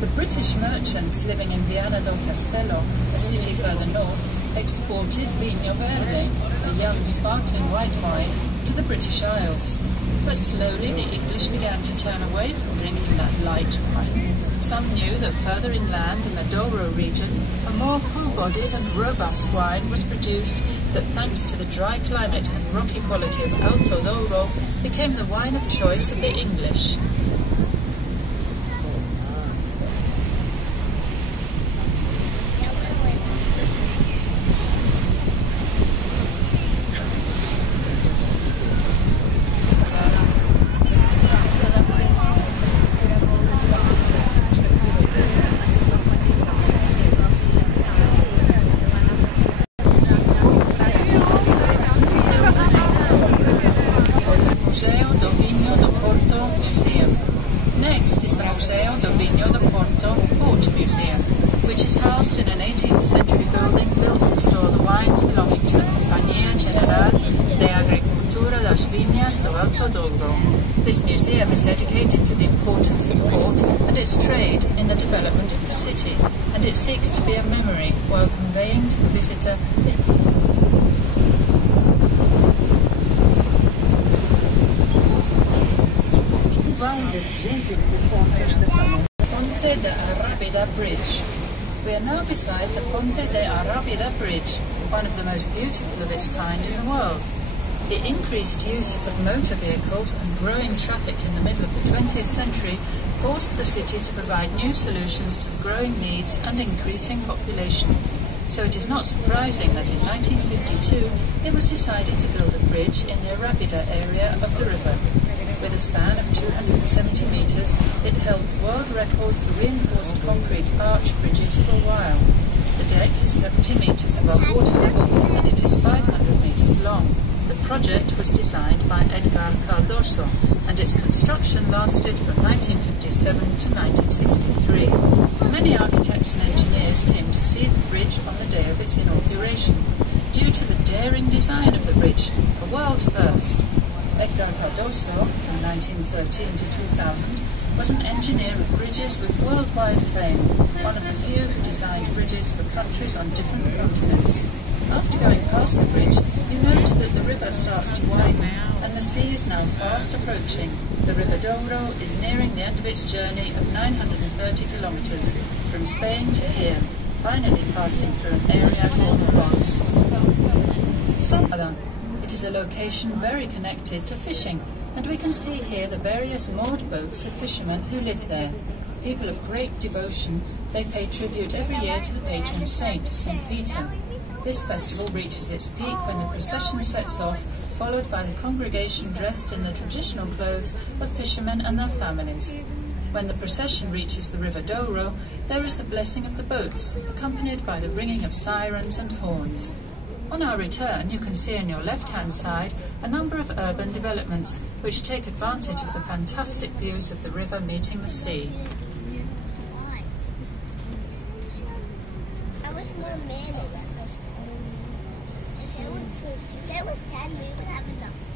The British merchants living in Viana do Castelo, a city further north, exported Vinho Verde, a young sparkling white wine, to the British Isles. But slowly the English began to turn away from drinking that light wine. Some knew that further inland in the Douro region, a more full-bodied and robust wine was produced that, thanks to the dry climate and rocky quality of Alto Douro, became the wine of choice of the English. Museo do Vinho do Porto Museum. Next is the Museo do Vinho do Porto Port Museum, which is housed in an 18th century building built to store the wines belonging to the Companhia General de Agricultura das Vinhas do Alto Douro. This museum is dedicated to the importance of port and its trade in the development of the city, and it seeks to be a memory while conveying to the visitor Ponte de Arrábida Bridge. We are now beside the Ponte de Arrábida Bridge, one of the most beautiful of its kind in the world. The increased use of motor vehicles and growing traffic in the middle of the 20th century forced the city to provide new solutions to the growing needs and increasing population. So it is not surprising that in 1952 it was decided to build a bridge in the Arrábida area of the river. With a span of 270 metres, it held the world record for reinforced concrete arch bridges for a while. The deck is 70 metres above water level and it is 500 metres long. The project was designed by Edgar Cardoso and its construction lasted from 1957 to 1963. Many architects and engineers came to see the bridge on the day of its inauguration, due to the daring design of the bridge, a world first. Edgar Cardoso, from 1913 to 2000, was an engineer of bridges with worldwide fame, one of the few who designed bridges for countries on different continents. After going past the bridge, you note that the river starts to widen, and the sea is now fast approaching. The River Douro is nearing the end of its journey of 930 kilometres, from Spain to here, finally passing through an area called France. It is a location very connected to fishing, and we can see here the various moored boats of fishermen who live there. People of great devotion, they pay tribute every year to the patron saint, St. Peter. This festival reaches its peak when the procession sets off, followed by the congregation dressed in the traditional clothes of fishermen and their families. When the procession reaches the River Douro, there is the blessing of the boats, accompanied by the ringing of sirens and horns. On our return, you can see on your left-hand side a number of urban developments which take advantage of the fantastic views of the river meeting the sea. If it was 10, we would have enough.